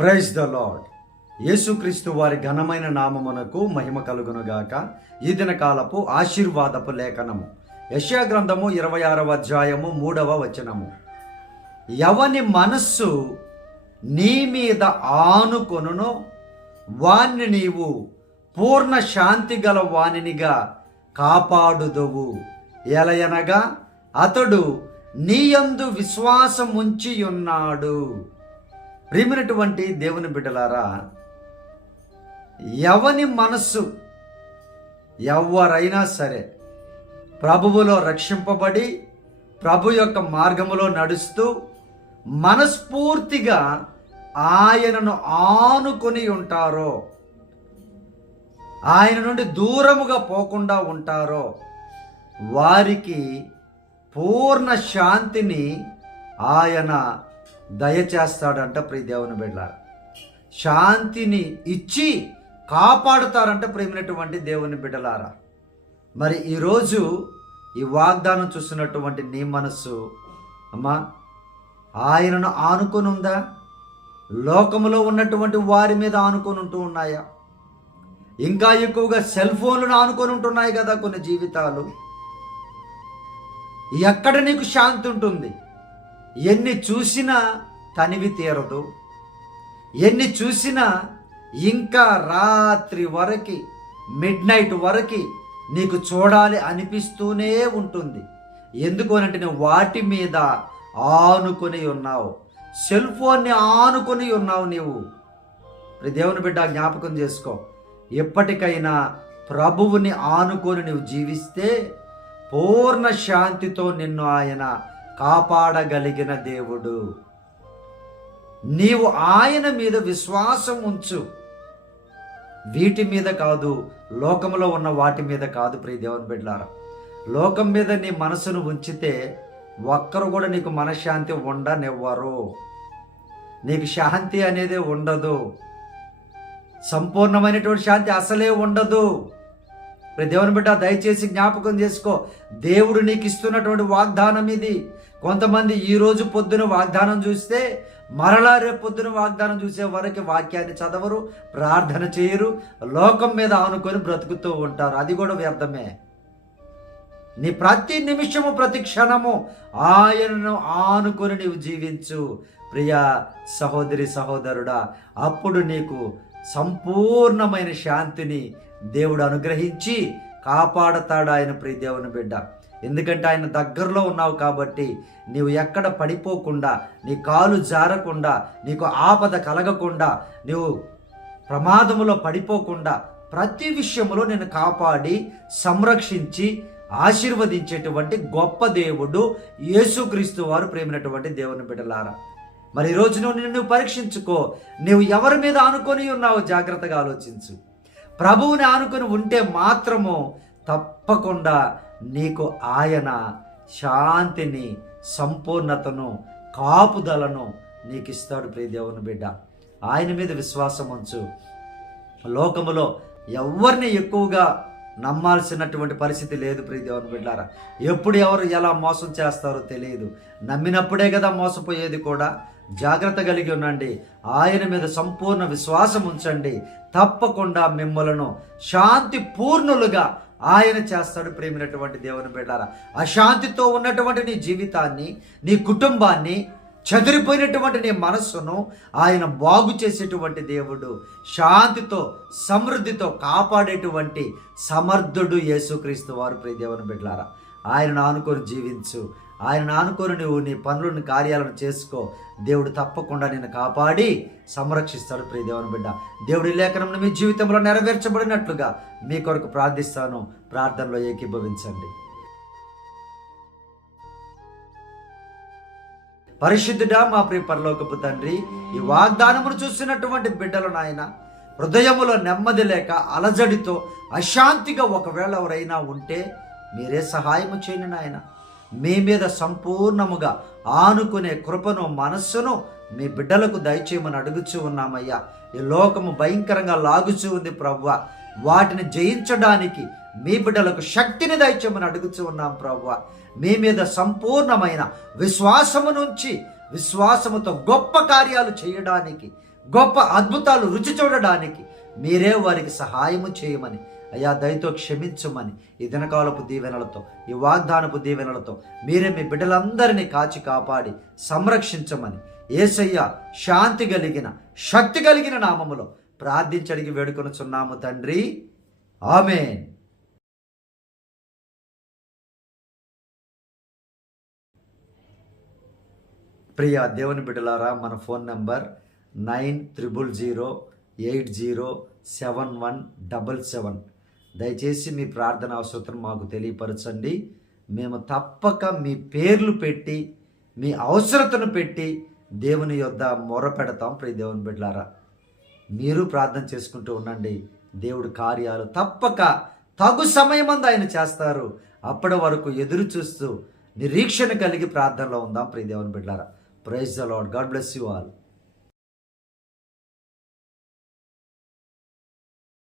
Praise the lord. యేసుక్రీస్తు వారి ఘనమైన నామమునకు మహిమ కలుగునుగాక. ఈ దిన కాలపు ఆశీర్వాదపు లేఖనము యెషయా గ్రంథము 26వ అధ్యాయము 3వ వచనము. ఎవని మనస్సు నీ మీద ఆనుకొనునో వాణ్ణి నీవు పూర్ణ శాంతి గల వానినిగా కాపాడుదువు. ఎలయనగా అతడు నీయందు విశ్వాసముంచి ఉన్నాడు. ప్రియమైనటువంటి దేవుని బిడ్డలారా, ఎవని మనస్సు, ఎవరైనా సరే ప్రభువులో రక్షింపబడి ప్రభు యొక్క మార్గములో నడుస్తూ మనస్ఫూర్తిగా ఆయనను ఆనుకొని ఉంటారో, ఆయన నుండి దూరముగా పోకుండా ఉంటారో, వారికి పూర్ణ శాంతిని ఆయన దయచేస్తాడంట. ప్రియ దేవుని బిడ్డలారా, శాంతిని ఇచ్చి కాపాడుతారంట. ప్రియమైనటువంటి దేవుని బిడ్డలారా, మరి ఈరోజు ఈ వాగ్దానం చూస్తున్నటువంటి నీ మనస్సు అమ్మా ఆయనను ఆనుకొని ఉందా? లోకములో ఉన్నటువంటి వారి మీద ఆనుకొని ఉంటూ ఉన్నాయా? ఇంకా ఎక్కువగా సెల్ ఫోన్లను ఆనుకొని ఉంటున్నాయి కదా కొన్ని జీవితాలు. ఎక్కడ నీకు శాంతి ఉంటుంది? ఎన్ని చూసినా తనివి తీరదు. ఎన్ని చూసినా ఇంకా రాత్రి వరకు, మిడ్ నైట్ వరకు నీకు చూడాలి అనిపిస్తూనే ఉంటుంది. ఎందుకు అనంటే నువ్వు వాటి మీద ఆనుకొని ఉన్నావు. సెల్ ఫోన్ని ఆనుకొని ఉన్నావు నీవు. దేవుని బిడ్డ జ్ఞాపకం చేసుకో, ఎప్పటికైనా ప్రభువుని ఆనుకొని నువ్వు జీవిస్తే పూర్ణ శాంతితో నిన్ను ఆయన కాపాడగలిగిన దేవుడు. నీవు ఆయన మీద విశ్వాసం ఉంచు. వీటి మీద కాదు, లోకంలో ఉన్న వాటి మీద కాదు. ప్రియ దేవుని బిడ్డలారా, లోకం మీద నీ మనసును ఉంచితే ఒక్కరు కూడా నీకు మనశ్శాంతి ఉండనివ్వరు. నీకు శాంతి అనేది ఉండదు. సంపూర్ణమైనటువంటి శాంతి అసలే ఉండదు. దేవుని బిడ్డ దయచేసి జ్ఞాపకం చేసుకో, దేవుడు నీకు ఇస్తున్నటువంటి వాగ్దానం ఇది. కొంతమంది ఈరోజు పొద్దున వాగ్దానం చూస్తే మరలా రేపు పొద్దున వాగ్దానం చూసే వరకు వాక్యాన్ని చదవరు, ప్రార్థన చేయరు, లోకం మీద ఆనుకొని బ్రతుకుతూ ఉంటారు. అది కూడా వ్యర్థమే. నీ ప్రతి నిమిషము ప్రతి క్షణము ఆయనను ఆనుకొని నీవు జీవించు ప్రియ సహోదరి సహోదరుడా. అప్పుడు నీకు సంపూర్ణమైన శాంతిని దేవుడు అనుగ్రహించి కాపాడతాడు ఆయన. ప్రియ దేవుని బిడ్డ, ఎందుకంటే ఆయన దగ్గరలో ఉన్నావు కాబట్టి నీవు ఎక్కడ పడిపోకుండా, నీ కాలు జారకుండా, నీకు ఆపద కలగకుండా, నీవు ప్రమాదములో పడిపోకుండా ప్రతి విషయములో నేను కాపాడి సంరక్షించి ఆశీర్వదించేటువంటి గొప్ప దేవుడు యేసుక్రీస్తు వారు. ప్రేమైనటువంటి దేవుని బిడ్డలారా, మరి ఈరోజు నువ్వు పరీక్షించుకో. నీవు ఎవరి మీద ఆనుకొని ఉన్నావో జాగ్రత్తగా ఆలోచించు. ప్రభువుని ఆనుకొని ఉంటే మాత్రము తప్పకుండా నీకు ఆయన శాంతిని, సంపూర్ణతను, కాపుదలను నీకు ఇస్తాడు. ప్రియ దేవుని బిడ్డ, ఆయన మీద విశ్వాసం ఉంచు. లోకములో ఎవరిని ఎక్కువగా నమ్మాల్సినటువంటి పరిస్థితి లేదు. ప్రియ దేవుని బిడ్డారా, ఎప్పుడు ఎవరు ఎలా మోసం చేస్తారో తెలియదు. నమ్మినప్పుడే కదా మోసపోయేది కూడా. జాగ్రత్త కలిగి ఉండండి. ఆయన మీద సంపూర్ణ విశ్వాసం ఉంచండి. తప్పకుండా మిమ్మలను శాంతి పూర్ణులుగా ఆయన చేస్తాడు. ప్రేమైనటువంటి దేవుని బిడ్డారా, అశాంతితో ఉన్నటువంటి నీ జీవితాన్ని, నీ కుటుంబాన్ని, చెదిరిపోయినటువంటి నీ మనస్సును ఆయన బాగు చేసేటువంటి దేవుడు. శాంతితో సమృద్ధితో కాపాడేటువంటి సమర్థుడు యేసుక్రీస్తు వారు. ప్రియ దేవుని బిడ్డలారా, ఆయనను ఆనుకొని జీవించు. ఆయనను ఆనుకొని నువ్వు నీ పనులను, కార్యాలను చేసుకో. దేవుడు తప్పకుండా నిన్ను కాపాడి సంరక్షిస్తాడు. ప్రియ దేవుని బిడ్డ, దేవుడి లేఖనం మీ జీవితంలో నెరవేర్చబడినట్లుగా మీ కొరకు ప్రార్థిస్తాను. ప్రార్థనలో ఏకీభవించండి. పరిశుద్ధుడా, మా ప్రియ పరలోకపు తండ్రి, ఈ వాగ్దానమును చూసినటువంటి బిడ్డలు నాయన, హృదయములో నెమ్మది లేక అలజడితో అశాంతిగా ఒకవేళ ఎవరైనా ఉంటే మీరే సహాయము చేయండి నాయన. మీ మీద సంపూర్ణముగా ఆనుకునే కృపను, మనస్సును మీ బిడ్డలకు దయచేయమని అడుగుచూ ఉన్నామయ్యా. ఈ లోకము భయంకరంగా లాగుచూ ఉంది ప్రభువా. వాటిని జయించడానికి మీ బిడ్డలకు శక్తిని దయచేయమని అడుగుచూ ఉన్నాం ప్రభువా. మీ మీద సంపూర్ణమైన విశ్వాసము నుంచి విశ్వాసముతో గొప్ప కార్యాలు చేయడానికి గొప్ప అద్భుతాలు రుచి చూడడానికి మీరే వారికి సహాయము చేయమని, అయ్యా దయతో క్షమించమని, ఈ దినకాలపు దీవెనలతో, ఈ వాగ్దానపు దీవెనలతో మీరే మీ బిడ్డలందరినీ కాచి కాపాడి సంరక్షించమని యేసయ్య శాంతి కలిగిన శక్తి కలిగిన నామములో ప్రార్థించడికి వేడుకొనుచున్నాము తండ్రి. ఆమేన్. ప్రియ దేవుని బిడ్డలారా, మన ఫోన్ నంబర్ 9000807177. దయచేసి మీ ప్రార్థన అవసరతను మాకు తెలియపరచండి. మేము తప్పక మీ పేర్లు పెట్టి మీ అవసరతను పెట్టి దేవుని యొద్ద మొర పెడతాం. ప్రియ దేవుని బిడ్డలారా, మీరు ప్రార్థన చేసుకుంటూ ఉండండి. దేవుడి కార్యాలు తప్పక తగు సమయమందు ఆయన చేస్తారు. అప్పటి వరకు ఎదురు చూస్తూ నిరీక్షణ కలిగి ప్రార్థనలో ఉందాం. ప్రియ దేవుని బిడ్డలారా, praise the lord. God bless you all.